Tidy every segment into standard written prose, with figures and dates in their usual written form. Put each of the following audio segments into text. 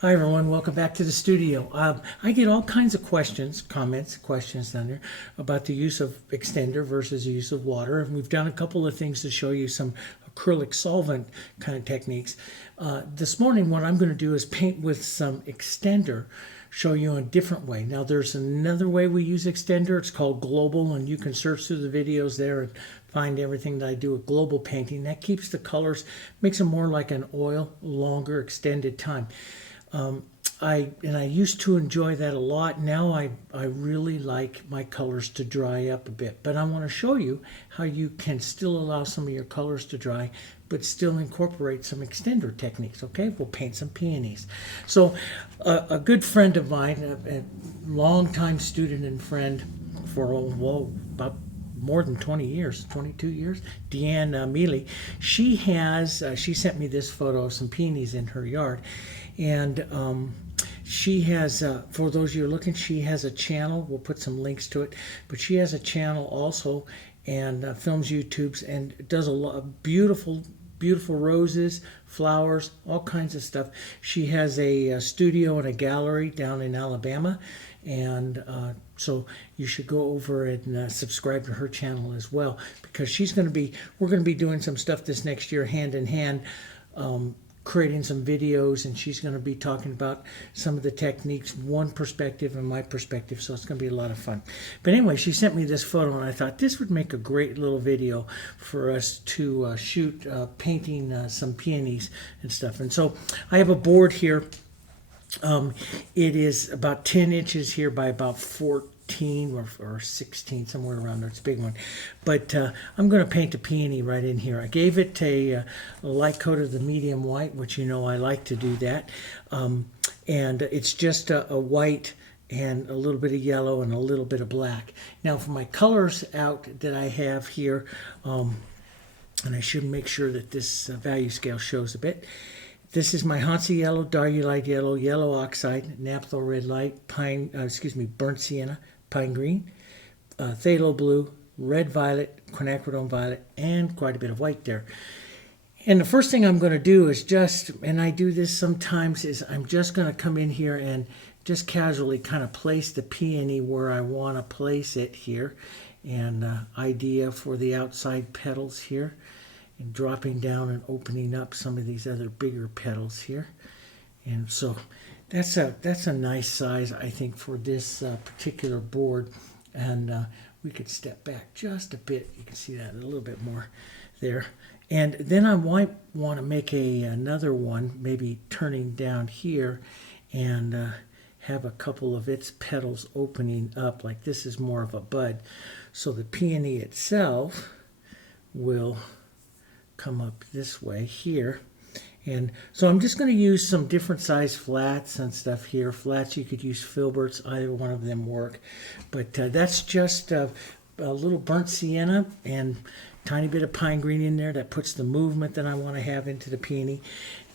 Hi everyone, welcome back to the studio. I get all kinds of questions down there about the use of extender versus the use of water. And we've done a couple of things to show you some acrylic solvent kind of techniques. This morning what I'm going to do is paint with some extender, show you a different way. Now there's another way we use extender. It's called global, and you can search through the videos there and find everything that I do with global painting. That keeps the colors, makes them more like an oil, longer extended time. I used to enjoy that a lot. Now I really like my colors to dry up a bit. But I want to show you how you can still allow some of your colors to dry, but still incorporate some extender techniques. Okay, we'll paint some peonies. So a good friend of mine, a longtime student and friend for about more than 20 years, 22 years, Deanne Mealy, she sent me this photo of some peonies in her yard. And she has, for those of you who are looking, she has a channel. We'll put some links to it. But she has a channel also, and films YouTubes, and does a lot of beautiful roses, flowers, all kinds of stuff. She has a studio and a gallery down in Alabama, and so you should go over and subscribe to her channel as well, because we're going to be doing some stuff this next year hand in hand, creating some videos, and she's going to be talking about some of the techniques, one perspective and my perspective, so it's going to be a lot of fun. But anyway, she sent me this photo, and I thought this would make a great little video for us to shoot painting some peonies and stuff. And so I have a board here. It is about 10 inches here by about 14 or 16, somewhere around there. It's a big one. But I'm going to paint a peony right in here. I gave it a light coat of the medium white, which you know I like to do that. And it's just a white and a little bit of yellow and a little bit of black. Now for my colors out that I have here, and I should make sure that this value scale shows a bit. This is my Hansa yellow, Darby light yellow, yellow oxide, naphtha red light, burnt sienna, pine green, phthalo blue, red violet, quinacridone violet, and quite a bit of white there. And the first thing I'm going to do is and I do this sometimes, is I'm just going to come in here and just casually kind of place the peony where I want to place it here. And idea for the outside petals here. And dropping down and opening up some of these other bigger petals here. And so that's a nice size, I think, for this particular board. And we could step back just a bit. You can see that a little bit more there. And then I might want to make another one, maybe turning down here, and have a couple of its petals opening up. Like this is more of a bud. So the peony itself will come up this way here. And so I'm just going to use some different size flats and stuff here. Flats, you could use filberts, either one of them work. But that's just a little burnt sienna and tiny bit of pine green in there that puts the movement that I want to have into the peony.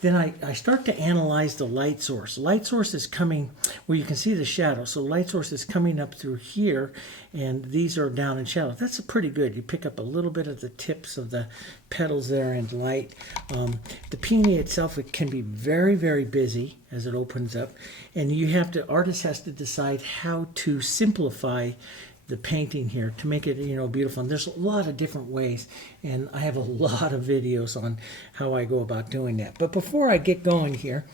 Then I start to analyze the light source. Light source is coming, well, you can see the shadow. So light source is coming up through here, and these are down in shadow. That's pretty good. You pick up a little bit of the tips of the petals there in light. The peony itself, it can be very, very busy as it opens up. And artist has to decide how to simplify the painting here to make it, beautiful. And there's a lot of different ways, and I have a lot of videos on how I go about doing that. But before I get going here,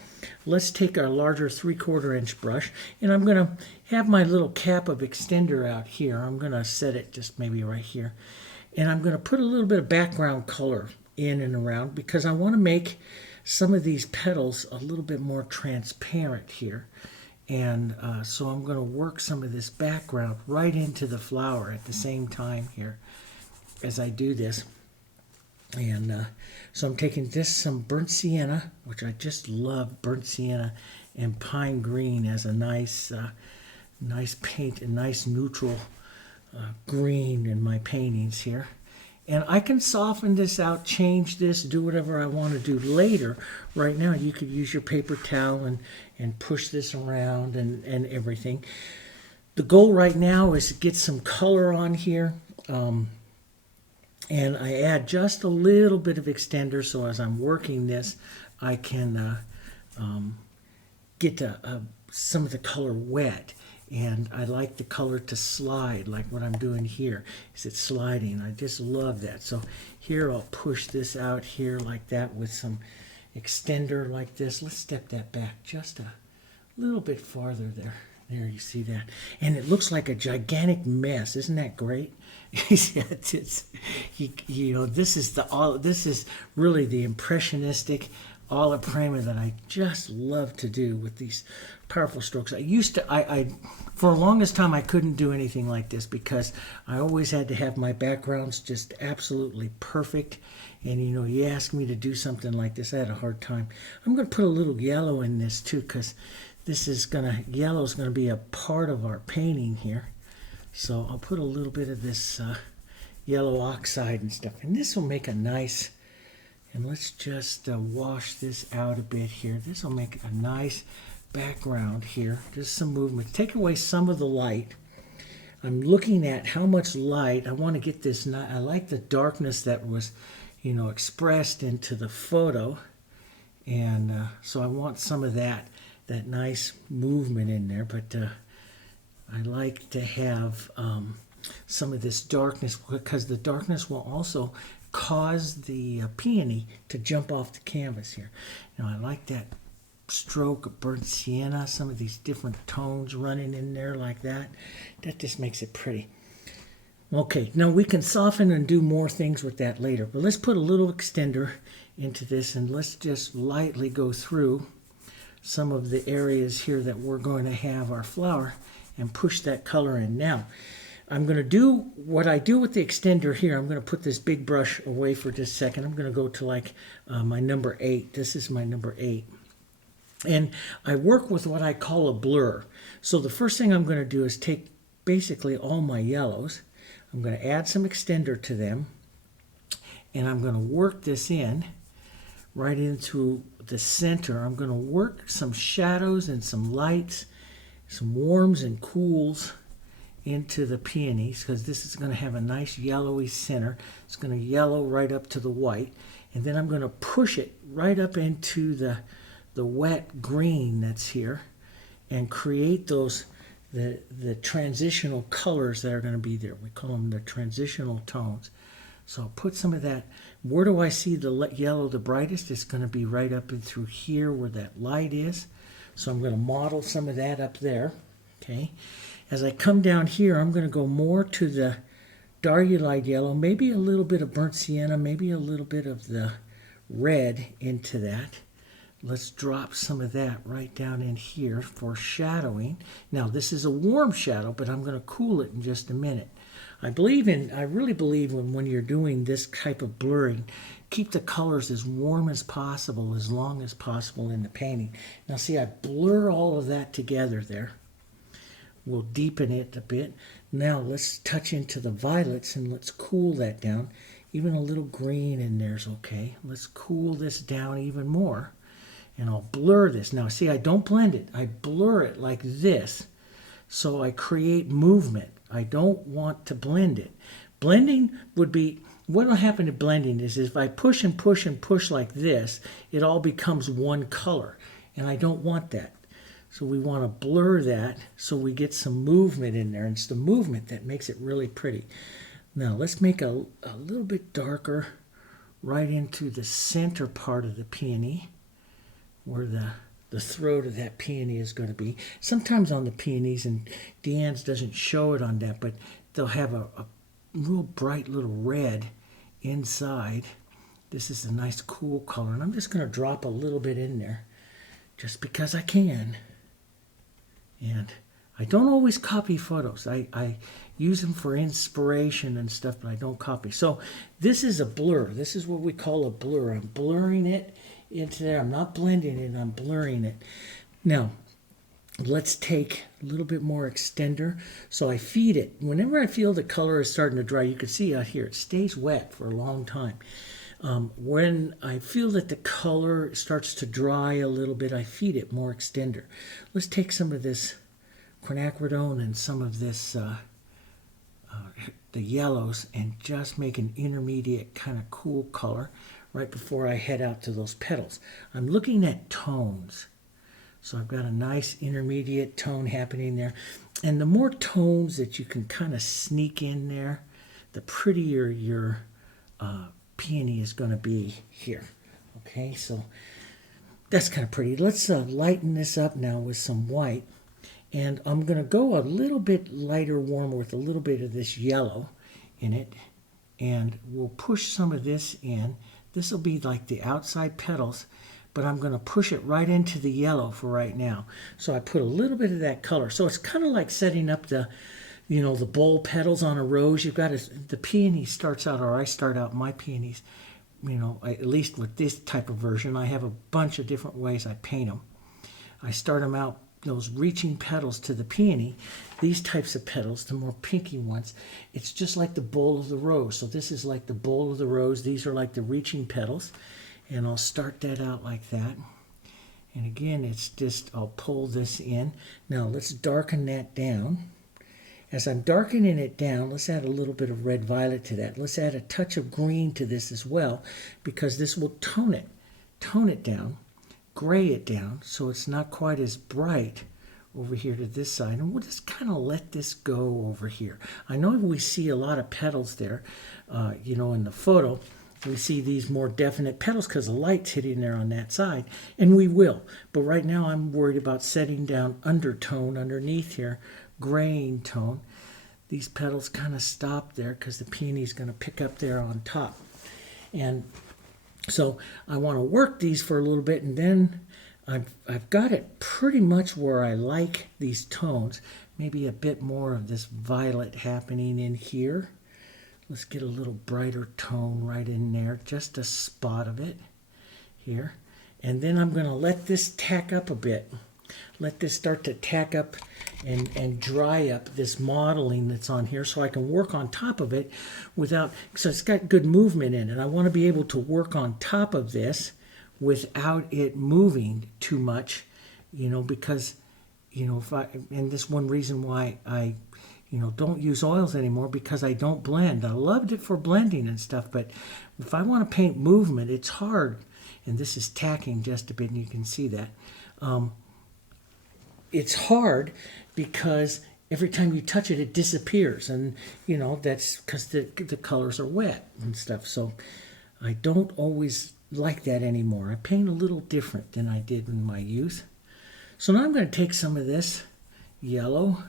let's take our larger 3/4 inch brush, and I'm going to have my little cap of extender out here. I'm going to set it just maybe right here, and I'm going to put a little bit of background color in and around, because I want to make some of these petals a little bit more transparent here. And so I'm going to work some of this background right into the flower at the same time here as I do this. And so I'm taking some burnt sienna, which I just love, burnt sienna and pine green as a nice paint, a nice neutral green in my paintings here. And I can soften this out, change this, do whatever I want to do later. Right now, you could use your paper towel and push this around and everything. The goal right now is to get some color on here. And I add just a little bit of extender, so as I'm working this, I can get some of the color wet. And I like the color to slide, like what I'm doing here. Is it sliding? I just love that. So here I'll push this out here like that with some extender like this. Let's step that back just a little bit farther there. There, you see that? And it looks like a gigantic mess. Isn't that great? You know, this is really the impressionistic olive primer that I just love to do with these powerful strokes. I for the longest time I couldn't do anything like this because I always had to have my backgrounds just absolutely perfect. And you know, you ask me to do something like this, I had a hard time. I'm going to put a little yellow in this too, because yellow is gonna be a part of our painting here. So I'll put a little bit of this yellow oxide and stuff, and this will make a nice. And let's just wash this out a bit here. This will make a nice background here. Just some movement. Take away some of the light. I'm looking at how much light. I want to get this. I like the darkness that was, you know, expressed into the photo. And so I want some of that nice movement in there. But I like to have some of this darkness, because the darkness will also cause the peony to jump off the canvas here. You know, I like that stroke of burnt sienna, some of these different tones running in there like that. That just makes it pretty. Okay, now we can soften and do more things with that later, but let's put a little extender into this and let's just lightly go through some of the areas here that we're going to have our flower and push that color in. Now, I'm going to do what I do with the extender here. I'm going to put this big brush away for just a second. I'm going to go to like my number 8. This is my number 8. And I work with what I call a blur. So the first thing I'm going to do is take basically all my yellows. I'm going to add some extender to them. And I'm going to work this in right into the center. I'm going to work some shadows and some lights, some warms and cools into the peonies, because this is going to have a nice yellowy center. It's going to yellow right up to the white, and then I'm going to push it right up into the wet green that's here and create those the transitional colors that are going to be there. We call them the transitional tones. So I'll put some of that. Where do I see the yellow the brightest? It's going to be right up and through here where that light is. So I'm going to model some of that up there. Okay. As I come down here, I'm going to go more to the darker light yellow, maybe a little bit of burnt sienna, maybe a little bit of the red into that. Let's drop some of that right down in here for shadowing. Now, this is a warm shadow, but I'm going to cool it in just a minute. I really believe when you're doing this type of blurring, keep the colors as warm as possible, as long as possible in the painting. Now, see, I blur all of that together there. We'll deepen it a bit. Now let's touch into the violets and let's cool that down. Even a little green in there is okay. Let's cool this down even more. And I'll blur this. Now see, I don't blend it. I blur it like this. So I create movement. I don't want to blend it. Blending would be, what will happen to blending is if I push and push and push like this, it all becomes one color. And I don't want that. So we want to blur that so we get some movement in there. And it's the movement that makes it really pretty. Now let's make a little bit darker right into the center part of the peony where the throat of that peony is going to be. Sometimes on the peonies, and Deanne's doesn't show it on that, but they'll have a real bright little red inside. This is a nice cool color. And I'm just going to drop a little bit in there just because I can. And I don't always copy photos. I use them for inspiration and stuff, but I don't copy. So this is a blur. This is what we call a blur. I'm blurring it into there. I'm not blending it. I'm blurring it. Now, let's take a little bit more extender. So I feed it. Whenever I feel the color is starting to dry, you can see out here, it stays wet for a long time. When I feel that the color starts to dry a little bit, I feed it more extender. Let's take some of this quinacridone and some of this, the yellows, and just make an intermediate kind of cool color right before I head out to those petals. I'm looking at tones. So I've got a nice intermediate tone happening there. And the more tones that you can kind of sneak in there, the prettier your peony is going to be here. Okay, so that's kind of pretty. Let's lighten this up now with some white. And I'm going to go a little bit lighter, warmer with a little bit of this yellow in it. And we'll push some of this in. This will be like the outside petals, but I'm going to push it right into the yellow for right now. So I put a little bit of that color. So it's kind of like setting up the, you know, the bowl petals on a rose. You've got the peony starts out, or I start out my peonies, you know, at least with this type of version. I have a bunch of different ways I paint them. I start them out, those reaching petals to the peony. These types of petals, the more pinky ones, it's just like the bowl of the rose. So this is like the bowl of the rose. These are like the reaching petals. And I'll start that out like that. And again, it's just, I'll pull this in. Now let's darken that down. As I'm darkening it down, let's add a little bit of red violet to that. Let's add a touch of green to this as well, because this will tone it down, gray it down, so it's not quite as bright over here to this side. And we'll just kind of let this go over here. I know we see a lot of petals there, you know, in the photo. We see these more definite petals because the light's hitting there on that side, and we will. But right now I'm worried about setting down undertone underneath here, graying tone. These petals kind of stop there because the peony's going to pick up there on top. And so I want to work these for a little bit, and then I've got it pretty much where I like these tones. Maybe a bit more of this violet happening in here. Let's get a little brighter tone right in there, just a spot of it here. And then I'm going to let this tack up a bit. Let this start to tack up and dry up this modeling that's on here so I can work on top of it without, so it's got good movement in it. I want to be able to work on top of this without it moving too much, you know, because, you know, and this one reason why I, you know, don't use oils anymore, because I don't blend. I loved it for blending and stuff, but if I want to paint movement, it's hard. And this is tacking just a bit, and you can see that. It's hard because every time you touch it, it disappears. And, you know, that's because the colors are wet and stuff. So I don't always like that anymore. I paint a little different than I did in my youth. So now I'm going to take some of this yellow,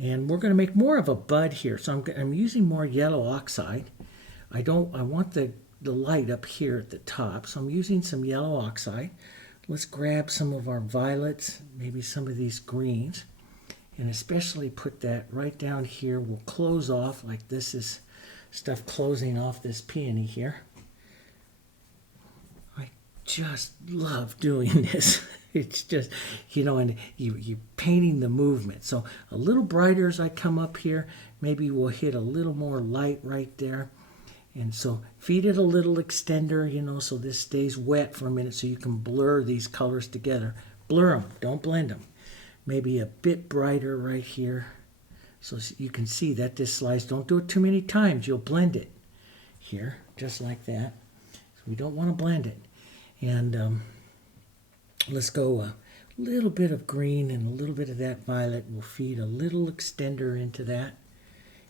and we're going to make more of a bud here. So I'm using more yellow oxide. I want the light up here at the top. So I'm using some yellow oxide. Let's grab some of our violets, maybe some of these greens, and especially put that right down here. We'll close off like this is stuff closing off this peony here. I just love doing this. It's just, you know, and you're painting the movement. So a little brighter as I come up here. Maybe we'll hit a little more light right there. And so feed it a little extender, you know, so this stays wet for a minute so you can blur these colors together. Blur them, don't blend them. Maybe a bit brighter right here. So you can see that this slice, don't do it too many times. You'll blend it here, just like that. So we don't want to blend it. And let's go a little bit of green and a little bit of that violet. We'll feed a little extender into that.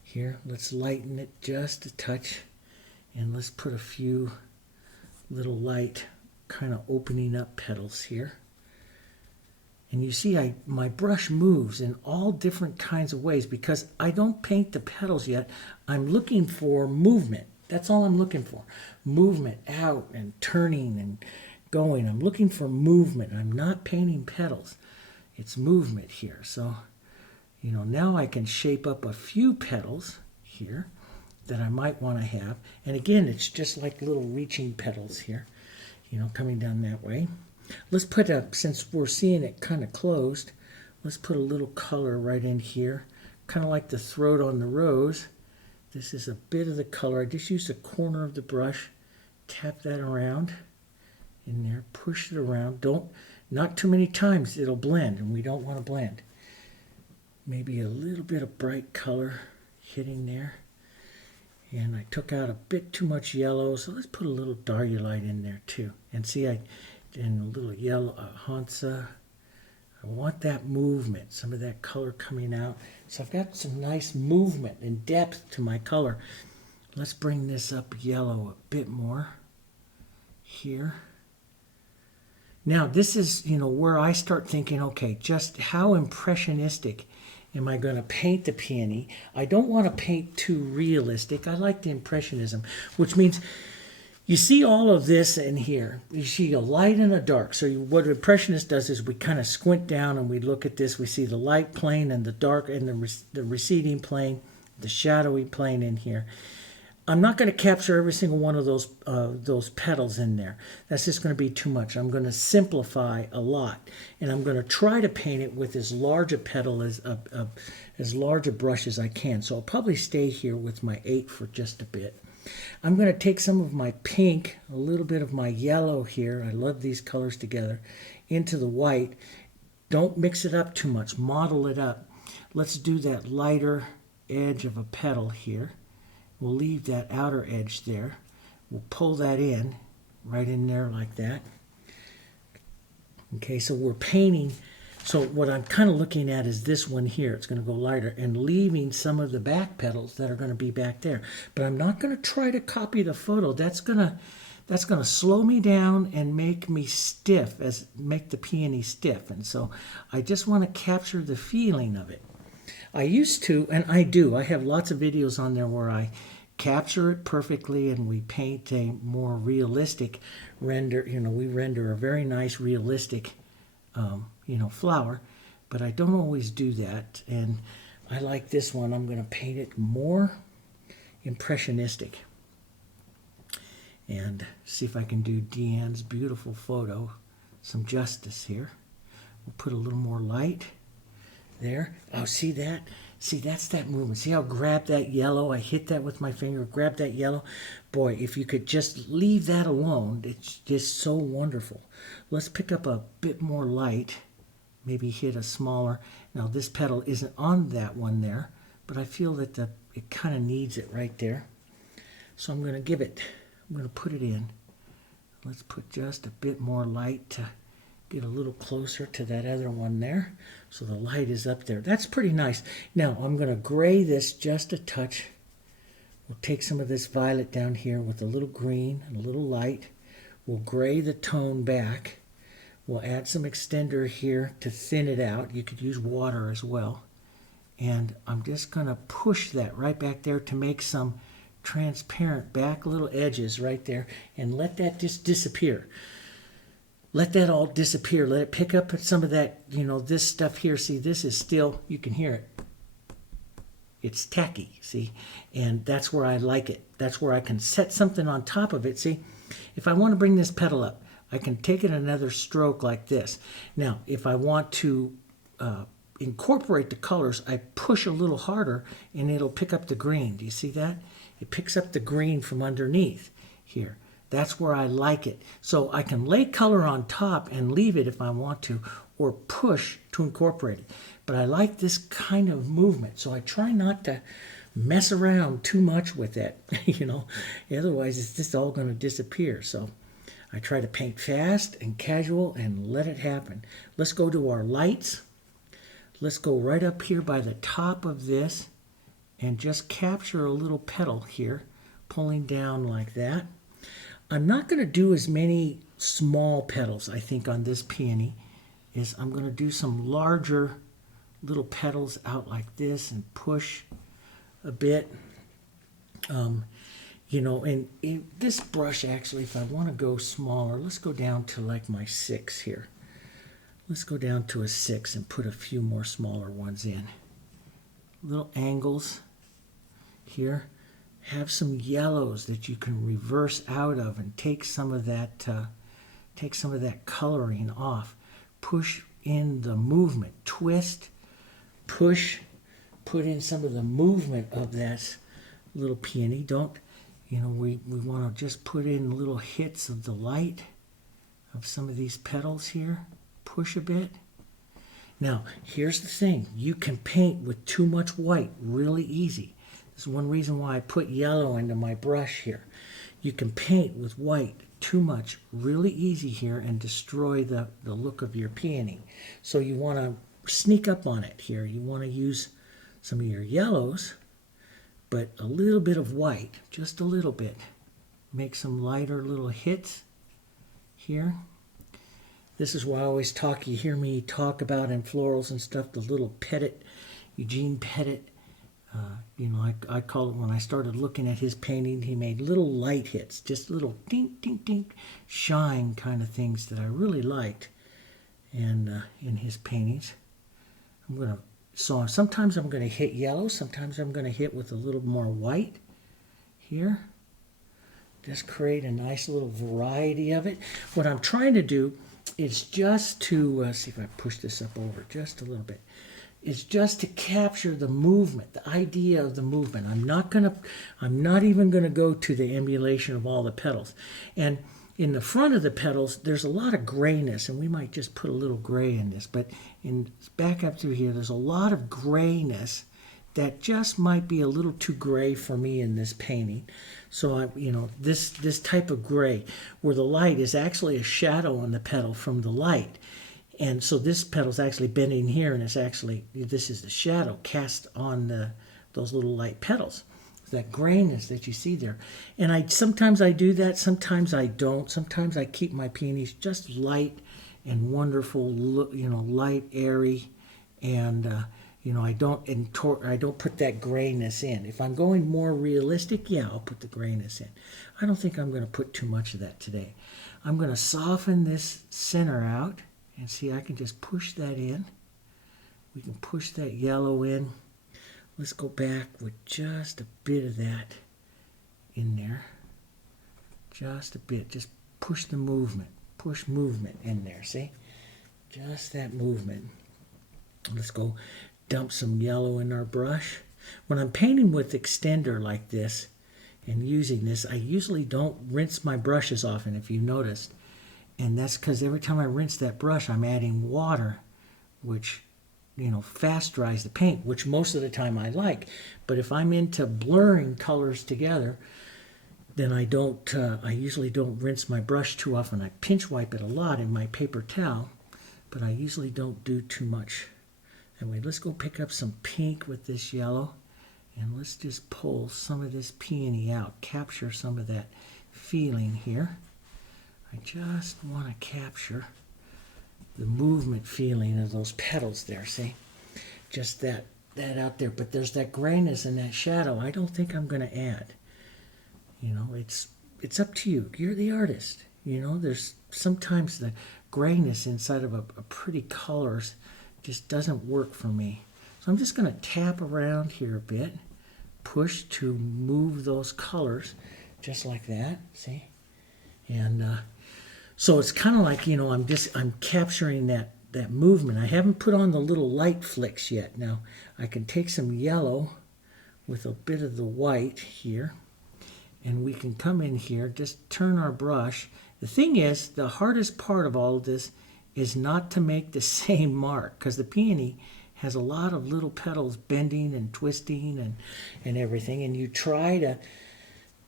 Here, let's lighten it just a touch. And let's put a few little light kind of opening up petals here. And you see my brush moves in all different kinds of ways because I don't paint the petals yet. I'm looking for movement. That's all I'm looking for. Movement out and turning and going. I'm looking for movement. I'm not painting petals. It's movement here. So, you know, now I can shape up a few petals here that I might want to have. And again, it's just like little reaching petals here, you know, coming down that way. Let's put since we're seeing it kind of closed, let's put a little color right in here, kind of like the throat on the rose. This is a bit of the color. I just used a corner of the brush, tap that around in there, push it around. Not too many times, it'll blend, and we don't want to blend. Maybe a little bit of bright color hitting there. And I took out a bit too much yellow, so let's put a little Darulite in there too. And see, and a little yellow Hansa, I want that movement, some of that color coming out. So I've got some nice movement and depth to my color. Let's bring this up yellow a bit more here. Now this is, where I start thinking, okay, just how impressionistic am I going to paint the peony? I don't want to paint too realistic. I like the impressionism, which means you see all of this in here. You see a light and a dark. So what an impressionist does is we kind of squint down and we look at this. We see the light plane and the dark and the receding plane, the shadowy plane in here. I'm not going to capture every single one of those petals in there. That's just going to be too much. I'm going to simplify a lot, and I'm going to try to paint it with as large a petal as large a brush as I can. So I'll probably stay here with my 8 for just a bit. I'm going to take some of my pink, a little bit of my yellow here. I love these colors together, into the white. Don't mix it up too much. Model it up. Let's do that lighter edge of a petal here. We'll leave that outer edge there. We'll pull that in, right in there like that. Okay, so we're painting. So what I'm kind of looking at is this one here. It's going to go lighter and leaving some of the back petals that are going to be back there. But I'm not going to try to copy the photo. That's going to slow me down and make me stiff, make the peony stiff. And so I just want to capture the feeling of it. I used to, and I do. I have lots of videos on there where I capture it perfectly and we paint a more realistic render. We render a very nice realistic, flower, but I don't always do that. And I like this one. I'm going to paint it more impressionistic and see if I can do Deanne's beautiful photo some justice here. We'll put a little more light there. Oh, see that? See, that's that movement. See how I grab that yellow? I hit that with my finger, grab that yellow. Boy, if you could just leave that alone, it's just so wonderful. Let's pick up a bit more light. Maybe hit a smaller. Now, this petal isn't on that one there, but I feel that it kind of needs it right there. So I'm going to put it in. Let's put just a bit more light to get a little closer to that other one there. So the light is up there. That's pretty nice. Now I'm going to gray this just a touch. We'll take some of this violet down here with a little green and a little light. We'll gray the tone back. We'll add some extender here to thin it out. You could use water as well. And I'm just going to push that right back there to make some transparent back little edges right there and let that just disappear. Let that all disappear. Let it pick up some of that, this stuff here. See, this is still, you can hear it. It's tacky, see? And that's where I like it. That's where I can set something on top of it. See, if I want to bring this petal up, I can take it another stroke like this. Now, if I want to incorporate the colors, I push a little harder and it'll pick up the green. Do you see that? It picks up the green from underneath here. That's where I like it. So I can lay color on top and leave it if I want to, or push to incorporate it. But I like this kind of movement, so I try not to mess around too much with it, Otherwise, it's just all going to disappear. So I try to paint fast and casual and let it happen. Let's go to our lights. Let's go right up here by the top of this and just capture a little petal here, pulling down like that. I'm not going to do as many small petals, I think, on this peony. I'm going to do some larger little petals out like this and push a bit. And this brush, actually, if I want to go smaller, let's go down to like my 6 here. Let's go down to a 6 and put a few more smaller ones in. Little angles here. Have some yellows that you can reverse out of and take some of that coloring off. Push in the movement, twist, push, put in some of the movement of that little peony. Don't, we want to just put in little hits of the light of some of these petals here. Push a bit. Now, here's the thing. You can paint with too much white really easy. This is one reason why I put yellow into my brush here. you can paint with white too much really easy here and destroy the look of your peony. So you want to sneak up on it here. You want to use some of your yellows, but a little bit of white, just a little bit. Make some lighter little hits here. This is why I always talk, you hear me talk about in florals and stuff, the little Petit, Eugene Petit. You know, I call it, when I started looking at his painting, he made little light hits, just little dink, dink, dink, shine kind of things that I really liked. And in his paintings, so sometimes I'm going to hit yellow, sometimes I'm going to hit with a little more white here. Just create a nice little variety of it. What I'm trying to do is just to, see if I push this up over just a little bit, is just to capture the movement, the idea of the movement. I'm not even gonna go to the emulation of all the petals. And in the front of the petals, there's a lot of grayness, and we might just put a little gray in this, but back up through here, there's a lot of grayness that just might be a little too gray for me in this painting. So this type of gray, where the light is actually a shadow on the petal from the light. And so this petal's actually bending here, and it's actually, this is the shadow cast on those little light petals. That grayness that you see there. And sometimes I do that, sometimes I don't. Sometimes I keep my peonies just light and wonderful, light, airy, and I don't put that grayness in. If I'm going more realistic, yeah, I'll put the grayness in. I don't think I'm going to put too much of that today. I'm going to soften this center out. And see, I can just push that in. We can push that yellow in. Let's go back with just a bit of that in there. Just a bit. Just push the movement. Push movement in there, see? Just that movement. Let's go dump some yellow in our brush. When I'm painting with extender like this and using this, I usually don't rinse my brushes often, if you noticed. And that's because every time I rinse that brush, I'm adding water, which, fast dries the paint, which most of the time I like. But if I'm into blurring colors together, then I usually don't rinse my brush too often. I pinch wipe it a lot in my paper towel, but I usually don't do too much. Anyway, let's go pick up some pink with this yellow, and let's just pull some of this peony out, capture some of that feeling here. I just want to capture the movement feeling of those petals there, see? Just that out there. But there's that grayness and that shadow I don't think I'm going to add. It's up to you. You're the artist. There's sometimes the grayness inside of a pretty colors just doesn't work for me. So I'm just going to tap around here a bit, push to move those colors just like that, see? And so it's kind of like, I'm capturing that movement. I haven't put on the little light flicks yet. Now, I can take some yellow with a bit of the white here, and we can come in here, just turn our brush. The thing is, the hardest part of all of this is not to make the same mark, because the peony has a lot of little petals bending and twisting and everything, and you try to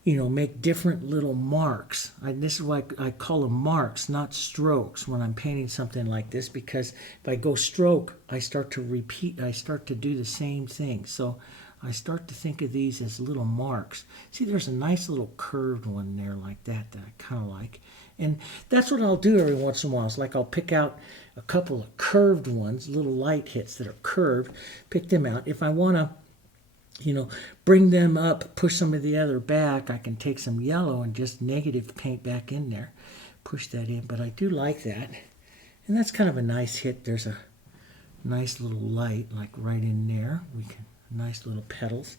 make different little marks. This is why I call them marks, not strokes, when I'm painting something like this, because if I go stroke, I start to repeat, I start to do the same thing. So I start to think of these as little marks. See, there's a nice little curved one there like that I kind of like. And that's what I'll do every once in a while. It's like I'll pick out a couple of curved ones, little light hits that are curved, pick them out. If I want to bring them up, push some of the other back, I can take some yellow and just negative paint back in there, push that in. But I do like that. And that's kind of a nice hit. There's a nice little light like right in there. Nice little petals.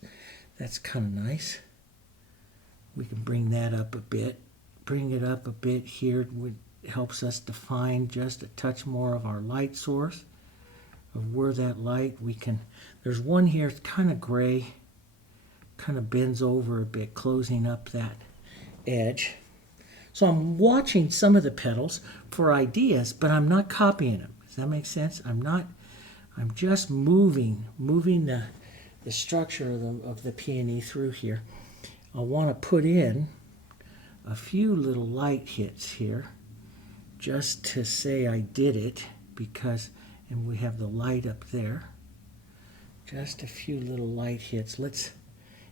That's kind of nice. We can bring that up a bit. Bring it up a bit here. It helps us define just a touch more of our light source, of where that light there's one here, it's kind of gray, kind of bends over a bit, closing up that edge. So I'm watching some of the petals for ideas, but I'm not copying them. Does that make sense? I'm just moving the structure of the peony through here. I want to put in a few little light hits here just to say I did it, because, and we have the light up there. Just a few little light hits. Let's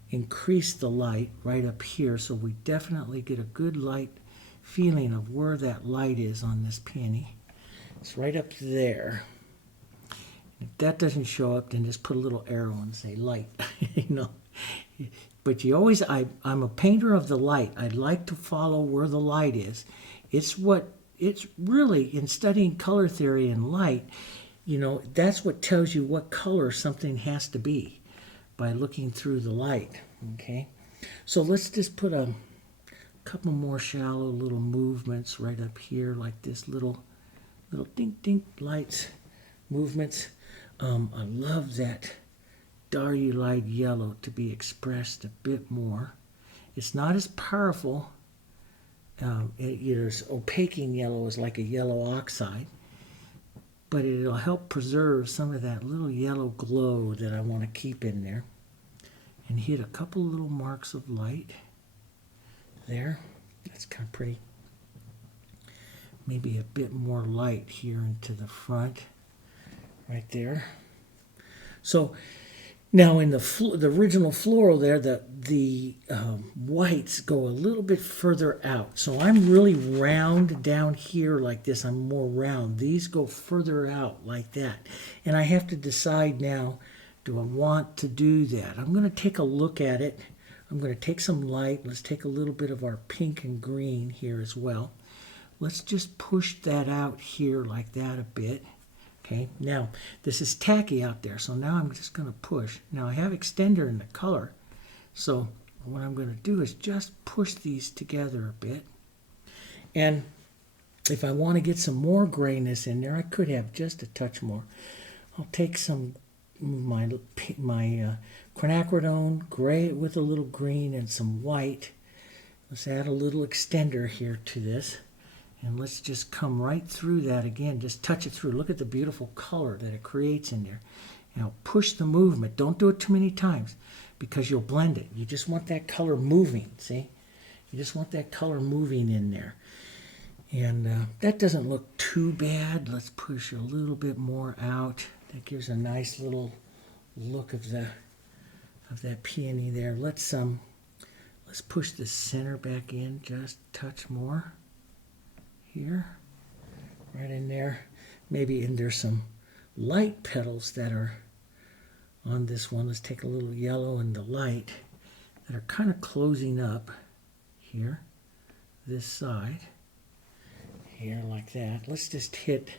increase the light right up here so we definitely get a good light feeling of where that light is on this peony. It's right up there. If that doesn't show up, then just put a little arrow and say light. You know. But you always, I'm a painter of the light. I like to follow where the light is. It's really, in studying color theory and light, you know, that's what tells you what color something has to be, by looking through the light. Okay, so let's just put a couple more shallow little movements right up here, like this little dink dink lights movements. I love that dark-light yellow to be expressed a bit more. It's not as powerful. There's opaquing yellow is like a yellow oxide, but it'll help preserve some of that little yellow glow that I want to keep in there. And hit a couple little marks of light there. That's kind of pretty. Maybe a bit more light here into the front, right there. So now in the original floral there, the whites go a little bit further out. So I'm really round down here like this. I'm more round. These go further out like that. And I have to decide now, do I want to do that? I'm going to take a look at it. I'm going to take some light. Let's take a little bit of our pink and green here as well. Let's just push that out here like that a bit. Okay, now this is tacky out there, so now I'm just going to push. Now I have extender in the color, so what I'm going to do is just push these together a bit. And if I want to get some more grayness in there, I could have just a touch more. I'll take some my quinacridone gray with a little green and some white. Let's add a little extender here to this, and let's just come right through that again. Just touch it through. Look at the beautiful color that it creates in there. Now push the movement. Don't do it too many times, because you'll blend it. You just want that color moving. See, you just want that color moving in there. And that doesn't look too bad. Let's push a little bit more out. That gives a nice little look of that peony there. Let's push the center back in just a touch more here, right in there. Maybe and there's some light petals that are on this one. Let's take a little yellow and the light that are kind of closing up here, this side here like that. Let's just hit,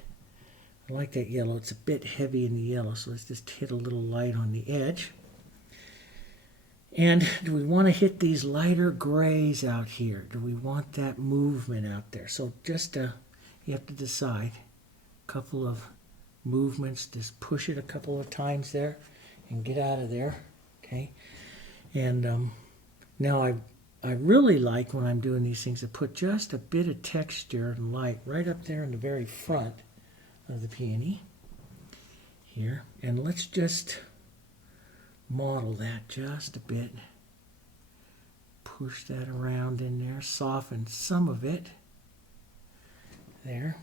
I like that yellow. It's a bit heavy in the yellow, so let's just hit a little light on the edge. And do we want to hit these lighter grays out here? Do we want that movement out there? So just you have to decide. A couple of movements, just push it a couple of times there and get out of there. Okay. And now I really like, when I'm doing these things, to put just a bit of texture and light right up there in the very front of the peony here. And let's just model that just a bit. Push that around in there, soften some of it there.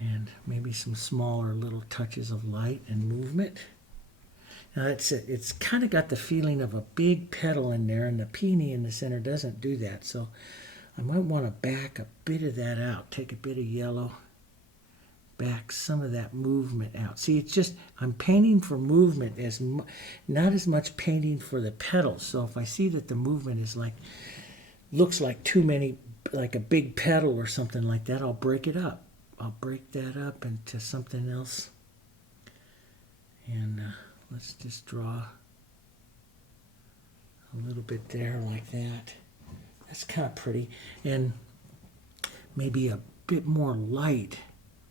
And maybe some smaller little touches of light and movement. Now that's it. It's kind of got the feeling of a big petal in there, and the peony in the center doesn't do that. So I might want to back a bit of that out. Take a bit of yellow, back some of that movement out. See, it's just, I'm painting for movement, not as much painting for the petals. So if I see that the movement is like, looks like too many, like a big petal or something like that, I'll break it up. I'll break that up into something else. And let's just draw a little bit there like that. That's kind of pretty. And maybe a bit more light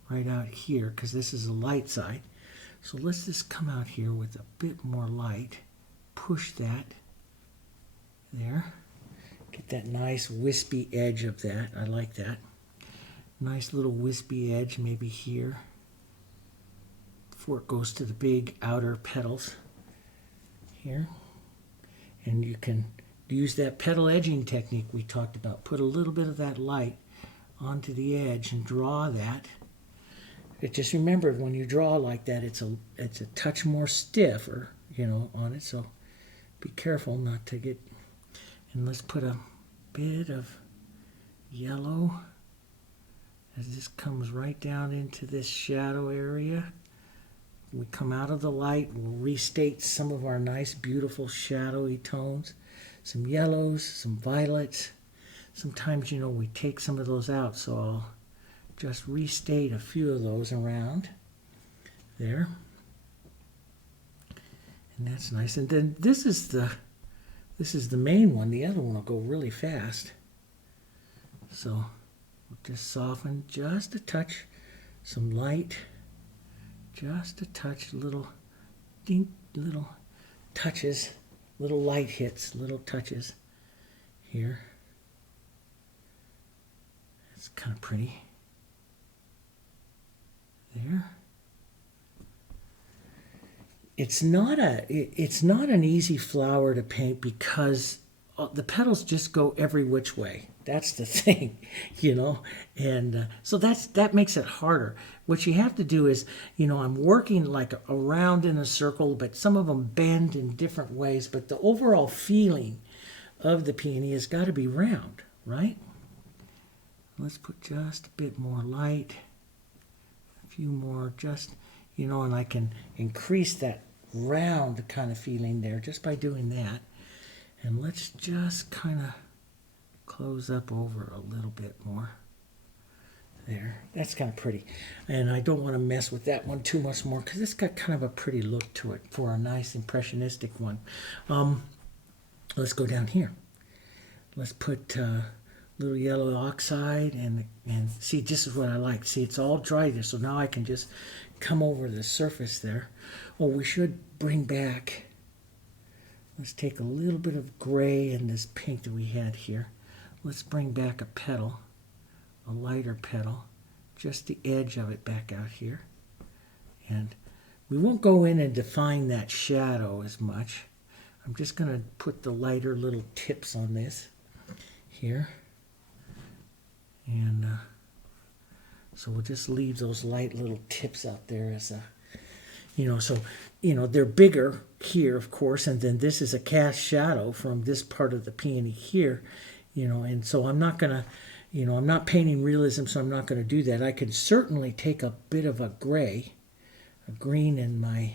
right out here, because this is the light side. So let's just come out here with a bit more light. Push that there. Get that nice wispy edge of that. I like that. Nice little wispy edge maybe here before it goes to the big outer petals here. And you can use that petal edging technique we talked about. Put a little bit of that light onto the edge and draw that. It just remember when you draw like that, it's a touch more stiffer, you know, on it. So be careful not to get. And let's put a bit of yellow as this comes right down into this shadow area. We come out of the light, we'll restate some of our nice, beautiful, shadowy tones. Some yellows, some violets. Sometimes, you know, we take some of those out, so I'll just restate a few of those around there. And that's nice. And then this is the main one. The other one will go really fast. So we'll just soften just a touch, some light, just a touch, little dink, little touches, little light hits, little touches here. It's kind of pretty. There. It's not an easy flower to paint because the petals just go every which way. That's the thing, you know, and so that makes it harder. What you have to do is, you know, I'm working like around in a circle, but some of them bend in different ways. But the overall feeling of the peony has got to be round, right? Let's put just a bit more light, a few more, just, you know, and I can increase that round kind of feeling there just by doing that. And let's just kind of close up over a little bit more. There, that's kind of pretty. And I don't want to mess with that one too much more because it's got kind of a pretty look to it for a nice impressionistic one. Let's go down here. Let's put little yellow oxide and see, this is what I like. See, it's all dry there, so now I can just come over the surface there. Oh, we should bring back, let's take a little bit of gray in this pink that we had here. Let's bring back a petal, a lighter petal, just the edge of it back out here. And we won't go in and define that shadow as much. I'm just going to put the lighter little tips on this here. And so we'll just leave those light little tips out there as a, you know, so, you know, they're bigger here, of course, and then this is a cast shadow from this part of the peony here, you know, and so I'm not going to, you know, I'm not painting realism, so I'm not going to do that. I can certainly take a bit of a gray, a green in my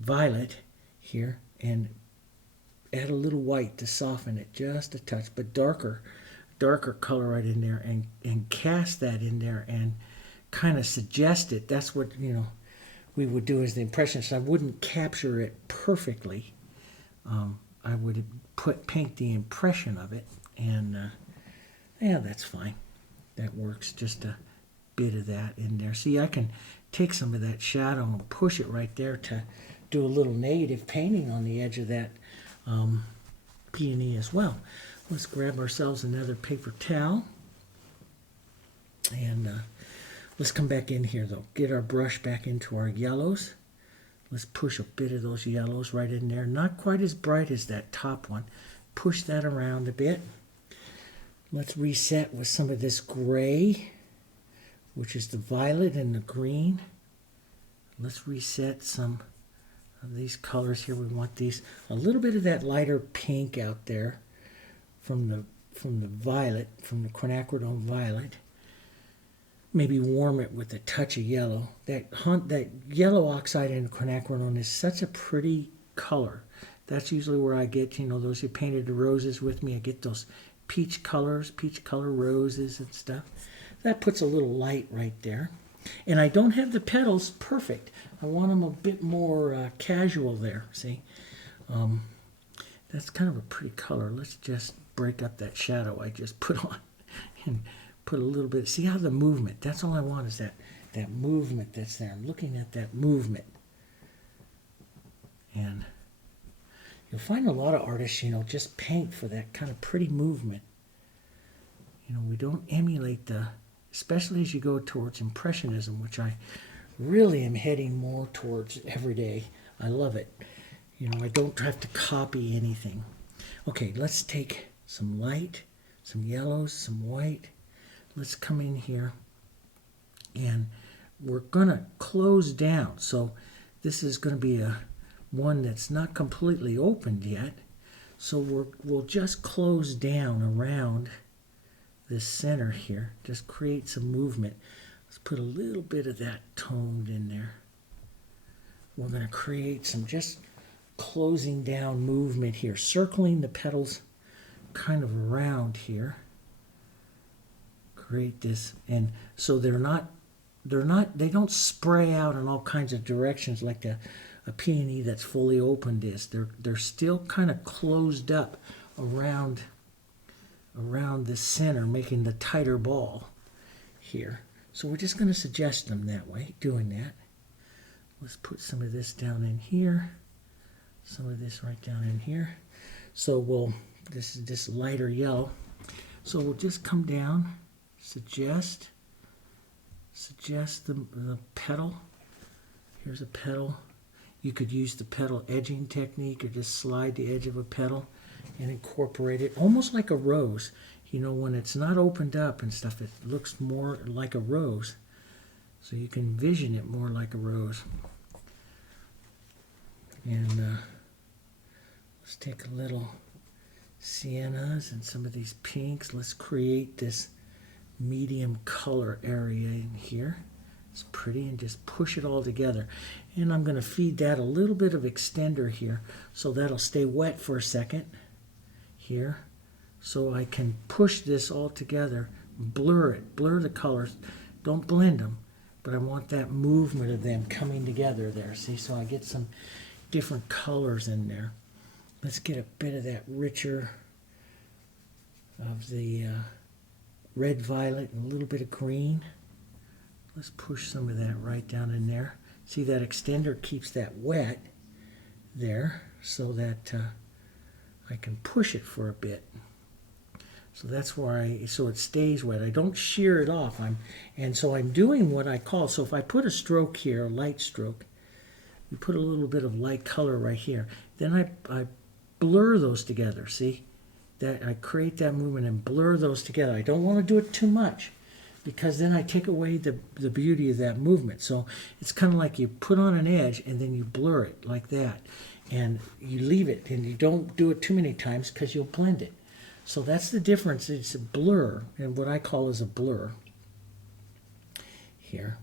violet here, and add a little white to soften it just a touch, but darker color right in there, and cast that in there and kind of suggest it. That's what, you know, we would do as the impressionist. I wouldn't capture it perfectly. I would paint the impression of it, and yeah, that's fine. That works. Just a bit of that in there. See, I can take some of that shadow and push it right there to do a little negative painting on the edge of that peony as well. Let's grab ourselves another paper towel, and let's come back in here though. Get our brush back into our yellows. Let's push a bit of those yellows right in there. Not quite as bright as that top one. Push that around a bit. Let's reset with some of this gray, which is the violet and the green. Let's reset some of these colors here. We want these, a little bit of that lighter pink out there from the violet, from the quinacridone violet. Maybe warm it with a touch of yellow. That yellow oxide in quinacridone is such a pretty color. That's usually where I get, you know, those who painted the roses with me, I get those peach color roses and stuff. That puts a little light right there. And I don't have the petals perfect. I want them a bit more casual there, see? That's kind of a pretty color. Let's just break up that shadow I just put on and put a little bit. See how the movement, that's all I want is that movement that's there. I'm looking at that movement. And you'll find a lot of artists, you know, just paint for that kind of pretty movement. You know, we don't emulate especially as you go towards Impressionism, which I really am heading more towards every day. I love it. You know, I don't have to copy anything. Okay, let's take some light, some yellows, some white. Let's come in here and we're going to close down. So this is going to be a one that's not completely opened yet. So we'll just close down around this center here. Just create some movement. Let's put a little bit of that toned in there. We're going to create some just closing down movement here, circling the petals kind of around here. Create this, and so they don't spray out in all kinds of directions like a peony that's fully opened is. They're still kind of closed up around the center, making the tighter ball here. So we're just going to suggest them that way, doing that. Let's put some of this down in here, some of this right down in here. So this is this lighter yellow. So we'll just come down, suggest the petal. Here's a petal. You could use the petal edging technique or just slide the edge of a petal and incorporate it almost like a rose. You know, when it's not opened up and stuff, it looks more like a rose. So you can envision it more like a rose. And let's take a little siennas and some of these pinks. Let's create this medium color area in here. It's pretty, and just push it all together. And I'm going to feed that a little bit of extender here, so that'll stay wet for a second here. So I can push this all together, blur it, blur the colors. Don't blend them, but I want that movement of them coming together there. See, so I get some different colors in there. Let's get a bit of that richer of the red violet and a little bit of green. Let's push some of that right down in there. See, that extender keeps that wet there so that I can push it for a bit. So that's where so it stays wet. I don't shear it off. So I'm doing what I call, so if I put a stroke here, a light stroke, we put a little bit of light color right here. Then I blur those together, see? That I create that movement and blur those together. I don't want to do it too much because then I take away the beauty of that movement. So it's kind of like you put on an edge and then you blur it like that. And you leave it and you don't do it too many times because you'll blend it. So that's the difference. It's a blur, and what I call is a blur here.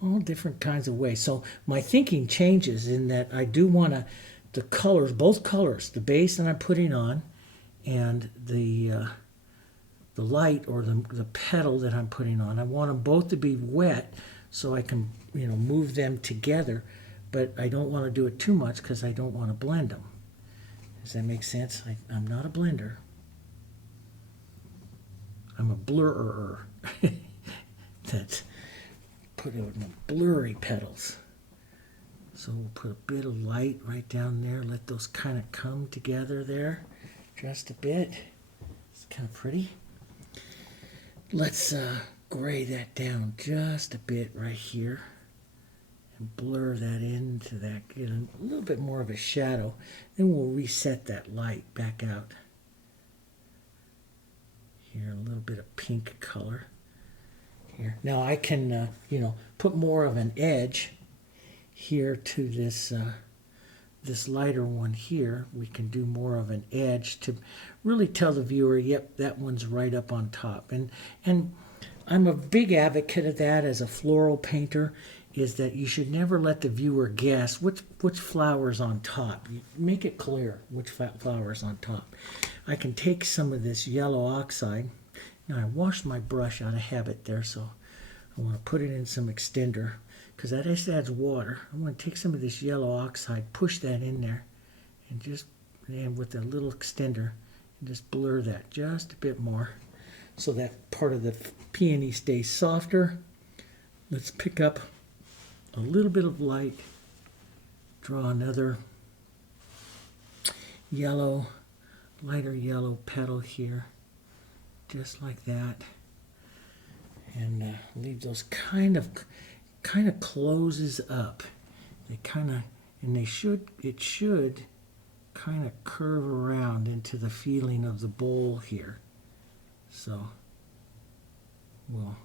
All different kinds of ways. So my thinking changes in that I do want the colors, both colors, the base that I'm putting on and the light or the petal that I'm putting on. I want them both to be wet so I can, move them together, but I don't want to do it too much because I don't want to blend them. Does that make sense? I'm not a blender. I'm a blurrer. That's put in the blurry petals. So we'll put a bit of light right down there. Let those kind of come together there just a bit. It's kind of pretty. Let's gray that down just a bit right here and blur that into that. Get a little bit more of a shadow. Then we'll reset that light back out. Here, a little bit of pink color here. Now I can, put more of an edge here to this this lighter one here. We can do more of an edge to really tell the viewer, yep, that one's right up on top. And I'm a big advocate of that as a floral painter, is that you should never let the viewer guess which flower's on top. You make it clear which flower's on top. I can take some of this yellow oxide. Now I washed my brush out of habit there, so I want to put it in some extender because that just adds water. I want to take some of this yellow oxide, push that in there, and with a little extender, and just blur that just a bit more so that part of the peony stays softer. Let's pick up a little bit of light, draw another yellow, lighter yellow petal here, just like that, and leave those kind of closes up. They kind of, and it should kind of curve around into the feeling of the bowl here. So we'll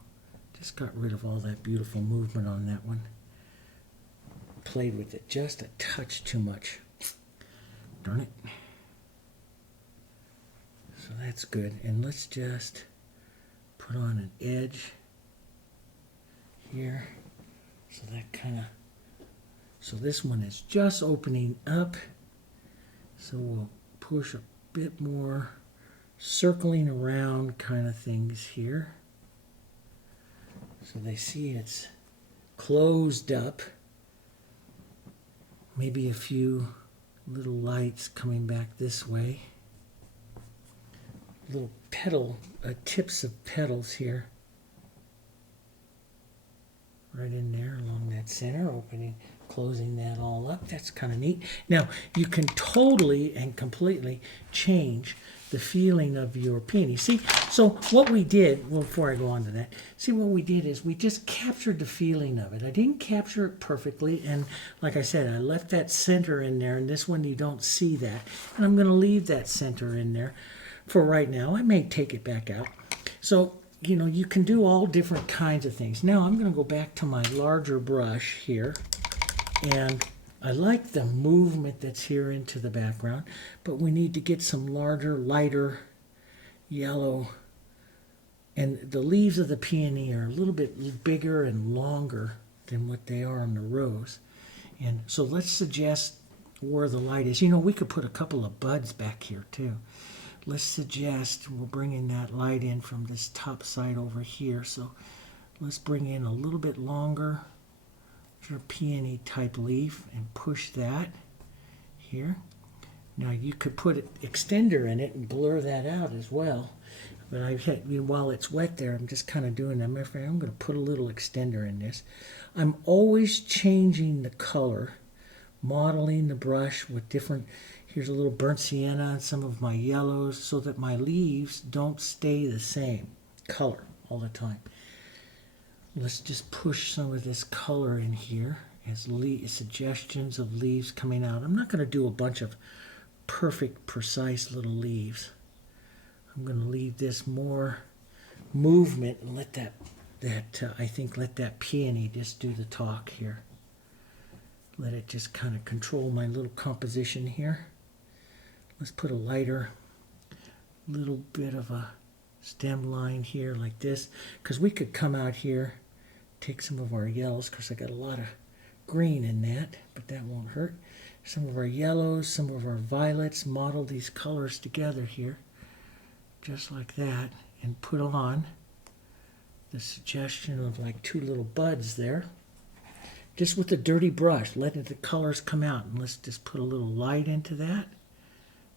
just got rid of all that beautiful movement on that one. Played with it just a touch too much. Darn it. So that's good. And let's just put on an edge here. So that kind of, so this one is just opening up. So we'll push a bit more circling around kind of things here. So they see it's closed up. Maybe a few little lights coming back this way. Little petal, tips of petals here. Right in there along that center, opening, closing that all up. That's kind of neat. Now, you can totally and completely change the feeling of your peony. See, so what we did, well, before I go on to that, see what we did is we just captured the feeling of it. I didn't capture it perfectly, and like I said, I left that center in there, and this one you don't see that. And I'm going to leave that center in there for right now. I may take it back out. So, you know, you can do all different kinds of things. Now I'm going to go back to my larger brush here, and I like the movement that's here into the background, but we need to get some larger, lighter yellow. And the leaves of the peony are a little bit bigger and longer than what they are on the rose. And so let's suggest where the light is. You know, we could put a couple of buds back here too. Let's suggest we're bringing that light in from this top side over here. So let's bring in a little bit longer peony type leaf and push that here. Now you could put an extender in it and blur that out as well. But while it's wet there, I'm just kind of doing that. Matter of fact, I'm going to put a little extender in this. I'm always changing the color, modeling the brush with different, here's a little burnt sienna and some of my yellows so that my leaves don't stay the same color all the time. Let's just push some of this color in here as suggestions of leaves coming out. I'm not going to do a bunch of perfect, precise little leaves. I'm going to leave this more movement and let that let that peony just do the talk here. Let it just kind of control my little composition here. Let's put a lighter little bit of a stem line here like this, because we could come out here, take some of our yellows, because I got a lot of green in that, but that won't hurt. Some of our yellows, some of our violets, model these colors together here, just like that, and put on the suggestion of like two little buds there. Just with a dirty brush, letting the colors come out, and let's just put a little light into that,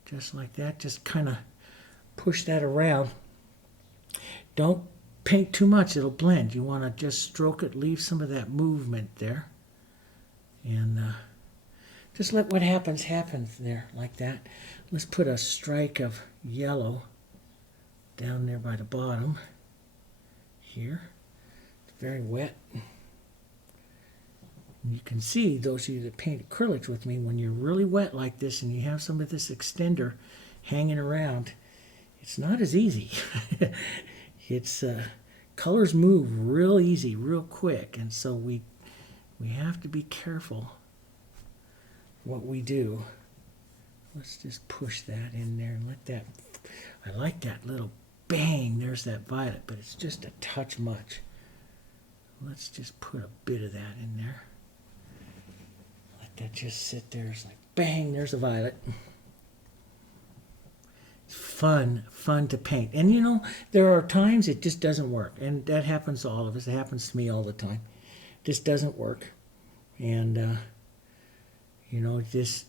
just like that. Just kind of push that around. Don't paint too much, it'll blend. You want to just stroke it, leave some of that movement there. And just let what happens happen there, like that. Let's put a strike of yellow down there by the bottom here. It's very wet. And you can see, those of you that paint acrylics with me, when you're really wet like this and you have some of this extender hanging around, it's not as easy. It's colors move real easy, real quick, and so we have to be careful what we do. Let's just push that in there and let that, I like that little bang, there's that violet, but it's just a touch much. Let's just put a bit of that in there. Let that just sit there. It's like bang, there's a violet. Fun to paint. And you know, there are times it just doesn't work, and that happens to all of us. It happens to me all the time. It just doesn't work. And you know, just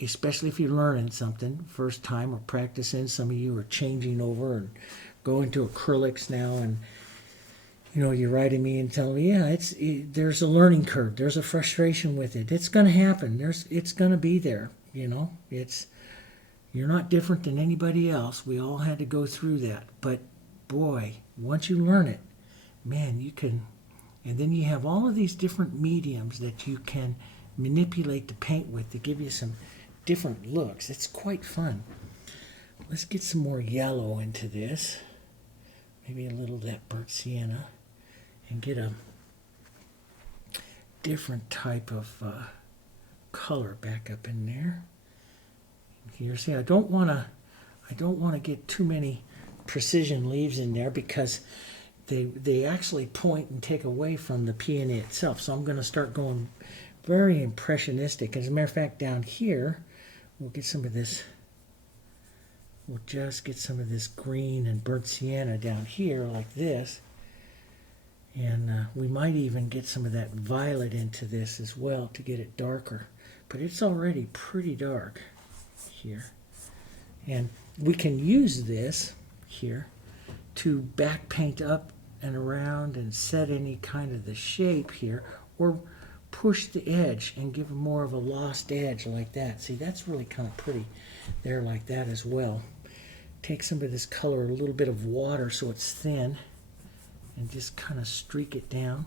especially if you're learning something first time or practicing, some of you are changing over and going to acrylics now, and you know, you're writing me and telling me, yeah, there's a learning curve, there's a frustration with it. It's going to happen. It's going to be there. You know, you're not different than anybody else. We all had to go through that. But boy, once you learn it, man, you can. And then you have all of these different mediums that you can manipulate the paint with to give you some different looks. It's quite fun. Let's get some more yellow into this. Maybe a little of that burnt sienna. And get a different type of color back up in there. Here, see, I don't want to get too many precision leaves in there because they actually point and take away from the peony itself. So I'm going to start going very impressionistic. As a matter of fact, down here, we'll get some of this. We'll just get some of this green and burnt sienna down here like this. And we might even get some of that violet into this as well to get it darker. But it's already pretty dark here. And we can use this here to back paint up and around and set any kind of the shape here, or push the edge and give more of a lost edge like that. See, that's really kind of pretty there like that as well. Take some of this color, a little bit of water so it's thin, and just kind of streak it down.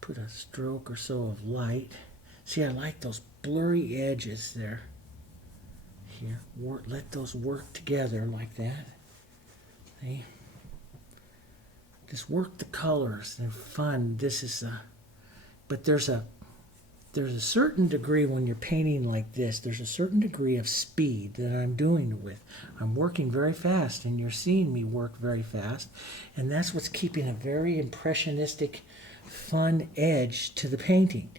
Put a stroke or so of light. See, I like those blurry edges there. Here, let those work together like that. See? Just work the colors. They're fun. This is but there's a certain degree when you're painting like this, there's a certain degree of speed that I'm doing it with. I'm working very fast, and you're seeing me work very fast, and that's what's keeping a very impressionistic, fun edge to the painting.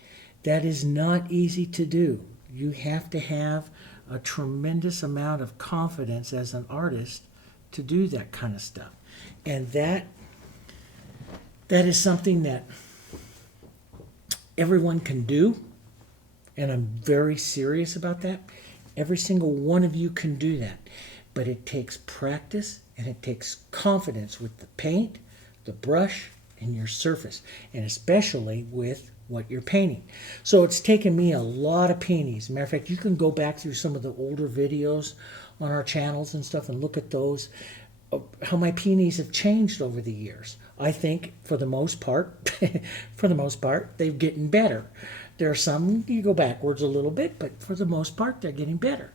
That is not easy to do. You have to have a tremendous amount of confidence as an artist to do that kind of stuff. And that is something that everyone can do, and I'm very serious about that. Every single one of you can do that, but it takes practice and it takes confidence with the paint, the brush, and your surface, and especially with what you're painting. So it's taken me a lot of peonies. Matter of fact, you can go back through some of the older videos on our channels and stuff and look at those, how my peonies have changed over the years. I think for the most part, they're getting better. There are some you go backwards a little bit, but for the most part, they're getting better.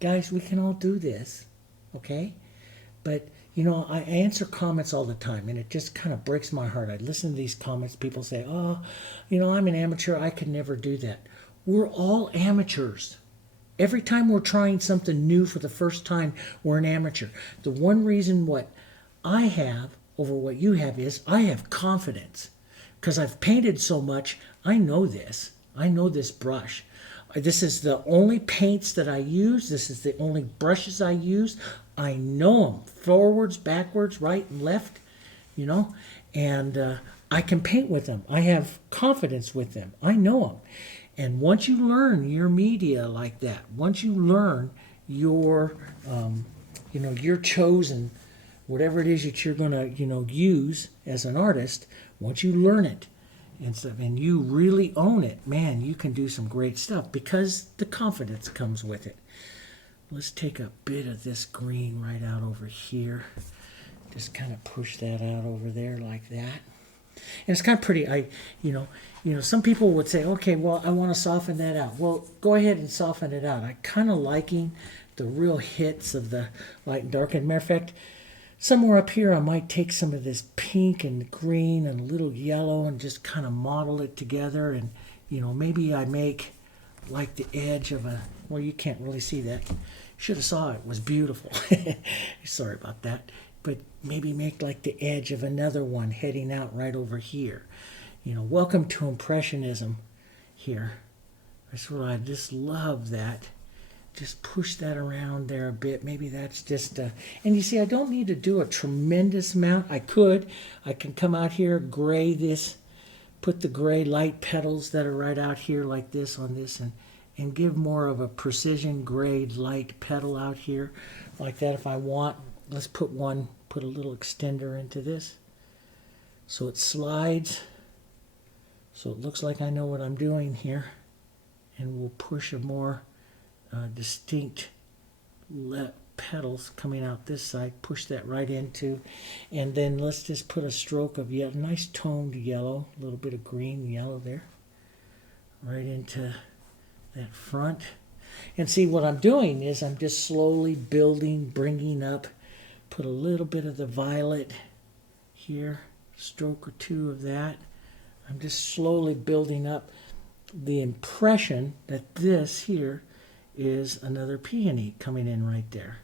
Guys, we can all do this, okay? But you know, I answer comments all the time, and it just kind of breaks my heart. I listen to these comments. People say, oh, you know, I'm an amateur. I could never do that. We're all amateurs. Every time we're trying something new for the first time, we're an amateur. The one reason what I have over what you have is I have confidence. Because I've painted so much, I know this. I know this brush. This is the only paints that I use. This is the only brushes I use. I know them forwards, backwards, right and left, you know, and I can paint with them. I have confidence with them. I know them. And once you learn your media like that, once you learn your, you know, your chosen, whatever it is that you're going to, you know, use as an artist, once you learn it and stuff, and you really own it, man, you can do some great stuff because the confidence comes with it. Let's take a bit of this green right out over here. Just kind of push that out over there like that. And it's kind of pretty. You know, some people would say, okay, well, I want to soften that out. Well, go ahead and soften it out. I kind of liking the real hits of the light and dark. And matter of fact, somewhere up here, I might take some of this pink and green and a little yellow and just kind of model it together. And, you know, maybe I make like the edge of a, well, you can't really see that. Should have saw it. It was beautiful. Sorry about that. But maybe make like the edge of another one heading out right over here. You know, welcome to Impressionism here. That's what I just love that. Just push that around there a bit. Maybe that's just and you see, I don't need to do a tremendous amount. I can come out here, gray this, put the gray light petals that are right out here like this on this, and give more of a precision grade light petal out here like that if I want. Let's put a little extender into this so it slides, so it looks like I know what I'm doing here, and we'll push a more distinct petals coming out this side, push that right into, and then let's just put a stroke of yellow, nice toned yellow, a little bit of green yellow there right into that front. And see, what I'm doing is I'm just slowly building, bringing up, put a little bit of the violet here, stroke or two of that. I'm just slowly building up the impression that this here is another peony coming in right there.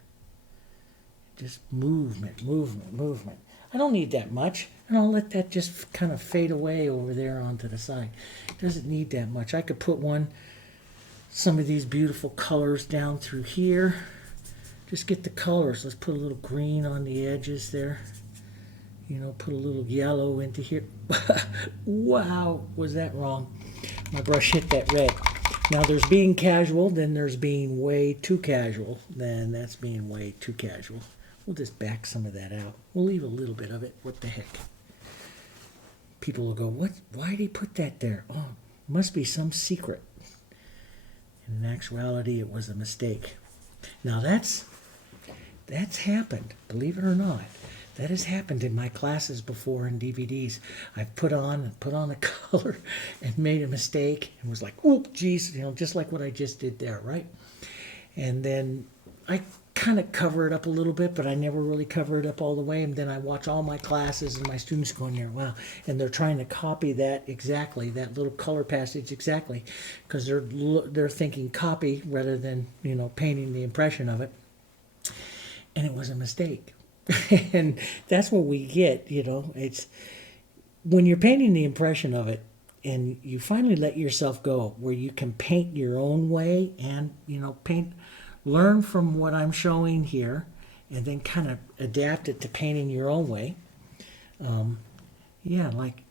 Just movement, movement, movement. I don't need that much, and I'll let that just kind of fade away over there onto the side. It doesn't need that much. I could put some of these beautiful colors down through here. Just get the colors. Let's put a little green on the edges there. You know, put a little yellow into here. Wow, was that wrong? My brush hit that red. Now there's being casual, then there's being way too casual. Then that's being way too casual. We'll just back some of that out. We'll leave a little bit of it. What the heck? People will go, what? Why did he put that there? Oh, must be some secret. In actuality, it was a mistake. Now that's happened, believe it or not. That has happened in my classes before in DVDs. I've put on a color and made a mistake and was like, oh, geez, you know, just like what I just did there, right? And then I kind of cover it up a little bit, but I never really cover it up all the way. And then I watch all my classes and my students going there, wow, and they're trying to copy that exactly, that little color passage exactly, because they're thinking copy rather than, you know, painting the impression of it. And it was a mistake. And that's what we get, you know. It's when you're painting the impression of it and you finally let yourself go where you can paint your own way and, you know, learn from what I'm showing here and then kind of adapt it to painting your own way. Yeah, like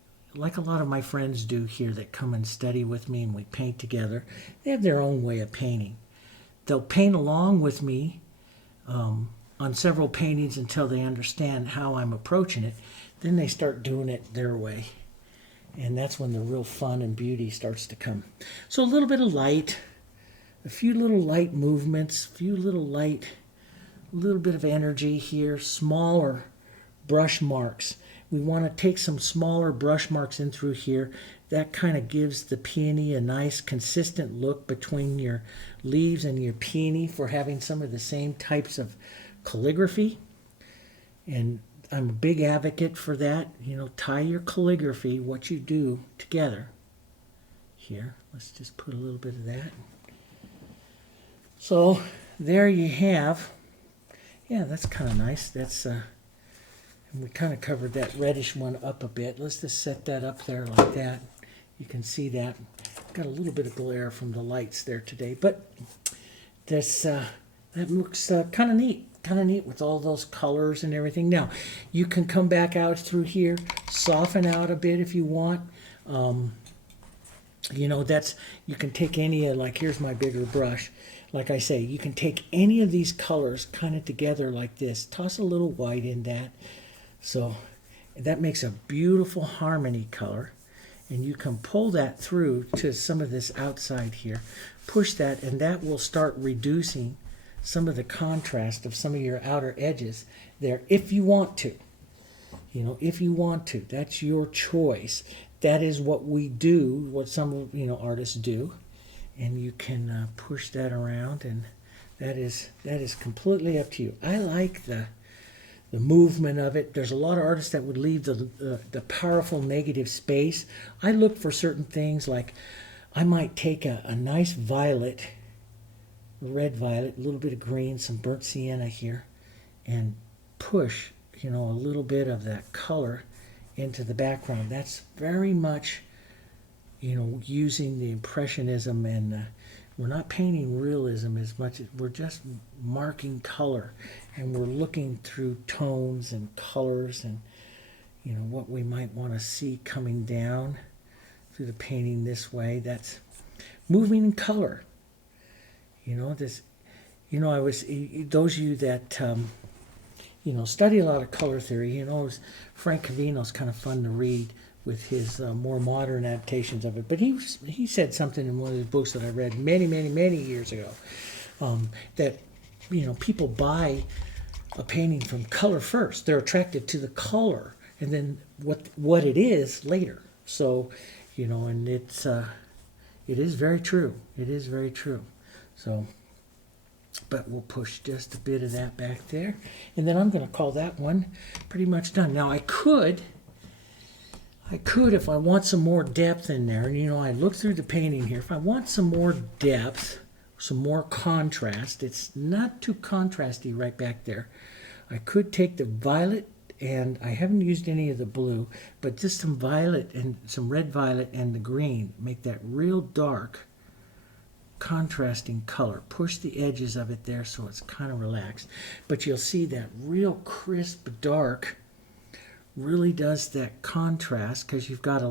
a lot of my friends do here that come and study with me and we paint together. They have their own way of painting. They'll paint along with me on several paintings until they understand how I'm approaching it. Then they start doing it their way. And that's when the real fun and beauty starts to come. So a little bit of light, a few little light movements, a little bit of energy here, smaller brush marks. We want to take some smaller brush marks in through here. That kind of gives the peony a nice consistent look between your leaves and your peony for having some of the same types of calligraphy. And I'm a big advocate for that. You know, tie your calligraphy, what you do, together. Here, let's just put a little bit of that. So there you have, yeah, that's kind of nice. That's and we kind of covered that reddish one up a bit. Let's just set that up there like that. You can see that. Got a little bit of glare from the lights there today, but this that looks kind of neat. Kind of neat with all those colors and everything. Now, you can come back out through here, soften out a bit if you want. You know, you can take any of, like, here's my bigger brush. Like I say, you can take any of these colors kind of together like this. Toss a little white in that. So that makes a beautiful harmony color. And you can pull that through to some of this outside here. Push that, and that will start reducing some of the contrast of some of your outer edges there, if you want to. You know, if you want to. That's your choice. That is what we do, what some, you know, artists do. And you can push that around, and that is completely up to you. I like the movement of it. There's a lot of artists that would leave the powerful negative space. I look for certain things, like I might take a nice violet, red violet, a little bit of green, some burnt sienna here, and push, you know, a little bit of that color into the background. That's very much, you know, using the impressionism, and we're not painting realism as much as we're just marking color, and we're looking through tones and colors and, you know, what we might want to see coming down through the painting this way. That's moving in color. You know, this, you know, those of you that, you know, study a lot of color theory, you know, Frank Cavino's kind of fun to read with his more modern adaptations of it. But he said something in one of his books that I read many, many, many years ago, that, you know, people buy a painting from color first. They're attracted to the color, and then what it is later. So, you know, and it's It is very true. It is very true. So, but we'll push just a bit of that back there. And then I'm going to call that one pretty much done. Now I could, if I want some more depth in there, and you know, I look through the painting here, if I want some more depth, some more contrast, it's not too contrasty right back there. I could take the violet, and I haven't used any of the blue, but just some violet and some red violet and the green, make that real dark contrasting color. Push the edges of it there so it's kind of relaxed. But you'll see that real crisp dark really does that contrast, because you've got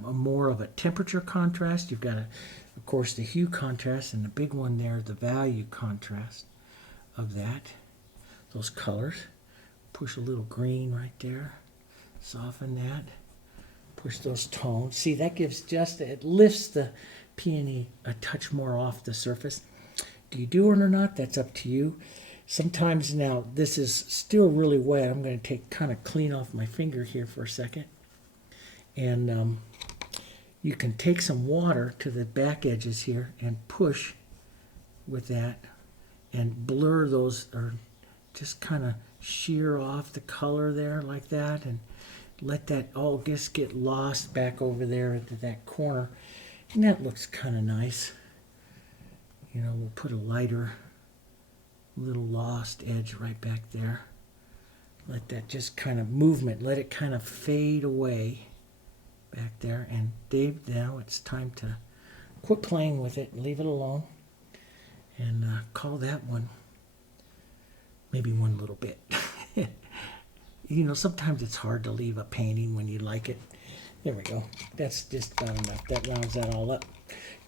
more of a temperature contrast. You've got, of course, the hue contrast, and the big one there, the value contrast of that. Those colors. Push a little green right there. Soften that. Push those tones. See, that gives it lifts the peony a touch more off the surface. Do you do it or not? That's up to you. Sometimes, now this is still really wet. I'm going to kind of clean off my finger here for a second. And you can take some water to the back edges here and push with that and blur those, or just kind of shear off the color there like that, and let that all just get lost back over there into that corner. And that looks kind of nice. You know, we'll put a lighter little lost edge right back there. Let that just kind of movement, let it kind of fade away back there. And Dave, now it's time to quit playing with it and leave it alone, and call that one maybe one little bit. You know, sometimes it's hard to leave a painting when you like it. There we go. That's just about enough. That rounds that all up.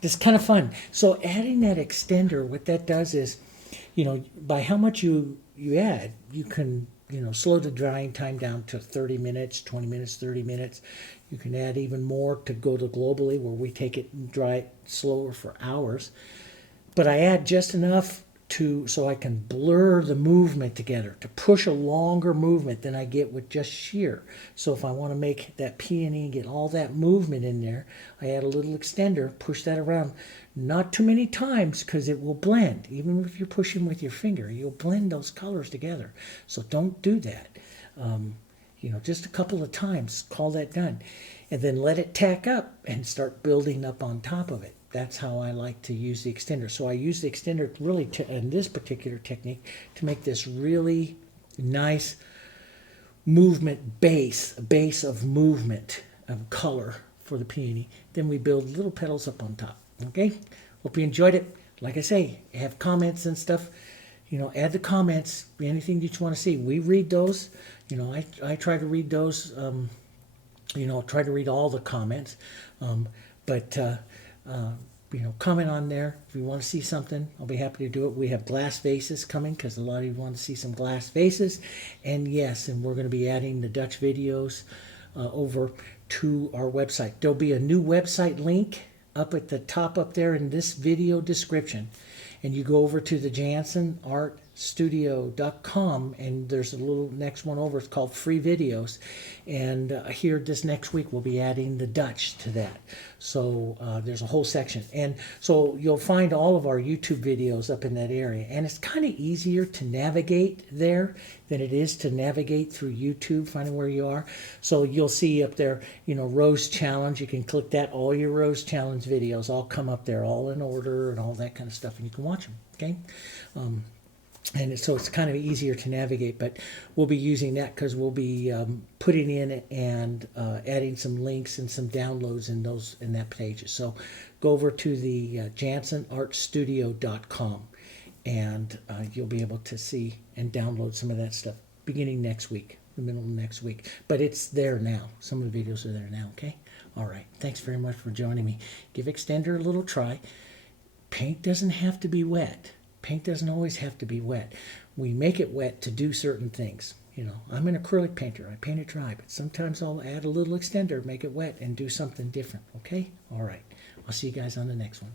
It's kind of fun. So adding that extender, what that does is, you know, by how much you add, you can, you know, slow the drying time down to 30 minutes, 20 minutes, 30 minutes. You can add even more to go to globally, where we take it and dry it slower for hours. But I add just enough so I can blur the movement together, to push a longer movement than I get with just sheer. So if I want to make that peony, get all that movement in there, I add a little extender, push that around. Not too many times, because it will blend. Even if you're pushing with your finger, you'll blend those colors together. So don't do that. You know, just a couple of times, call that done. And then let it tack up and start building up on top of it. That's how I like to use the extender. So I use the extender really in this particular technique to make this really nice movement base of movement of color for the peony. Then we build little petals up on top. Okay? Hope you enjoyed it. Like I say, have comments and stuff. You know, add the comments, anything that you want to see. We read those. You know, I try to read those. You know, try to read all the comments. You know, comment on there if you want to see something. I'll be happy to do it. We have glass vases coming, because a lot of you want to see some glass vases. And yes, and we're going to be adding the Dutch videos over to our website. There'll be a new website link up at the top up there in this video description. And you go over to the JanssenArtStudio.com, and there's a little next one over. It's called Free Videos. And here this next week we'll be adding the Dutch to that. So there's a whole section. And so you'll find all of our YouTube videos up in that area. And it's kind of easier to navigate there than it is to navigate through YouTube, finding where you are. So you'll see up there, you know, Rose Challenge. You can click that. All your Rose Challenge videos all come up there, all in order and all that kind of stuff. And you can watch them, okay? And so it's kind of easier to navigate, but we'll be using that because we'll be putting in and adding some links and some downloads in that page. So go over to the JanssenArtStudio.com, and you'll be able to see and download some of that stuff beginning next week, the middle of next week. But it's there now. Some of the videos are there now, okay? All right. Thanks very much for joining me. Give Extender a little try. Paint doesn't have to be wet. Paint doesn't always have to be wet. We make it wet to do certain things. You know, I'm an acrylic painter. I paint it dry, but sometimes I'll add a little extender, make it wet, and do something different, okay? All right. I'll see you guys on the next one.